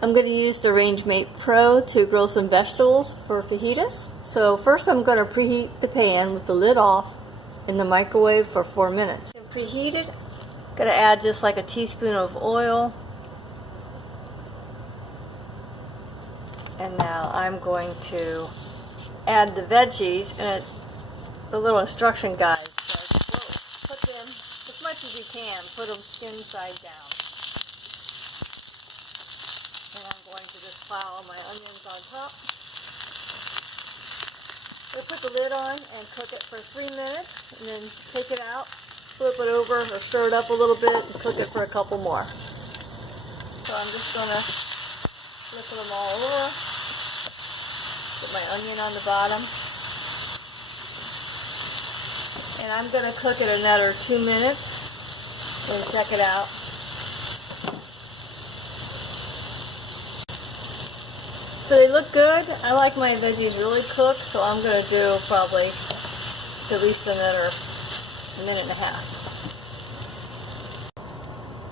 I'm going to use the RangeMate Pro to grill some vegetables for fajitas. So first I'm going to preheat the pan with the lid off in the microwave for 4 minutes. And preheated, I'm going to add just like a teaspoon of oil. And now I'm going to add the veggies, and the little instruction guide says, put them as much as you can, put them skin side down. And I'm going to just pile my onions on top. I put the lid on and cook it for 3 minutes, and then take it out, flip it over or stir it up a little bit, and cook it for a couple more. So I'm just going to flip them all over. Put my onion on the bottom. And I'm going to cook it another 2 minutes and check it out. So they look good. I like my veggies really cooked, so I'm going to do probably at least another minute and a half.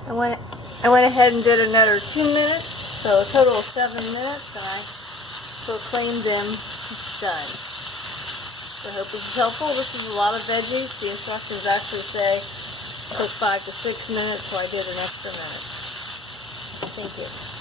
I went ahead and did another 2 minutes, so a total of 7 minutes, and I proclaimed them done. So I hope this is helpful. This is a lot of veggies. The instructions actually say it takes 5 to 6 minutes, so I did an extra minute. Thank you.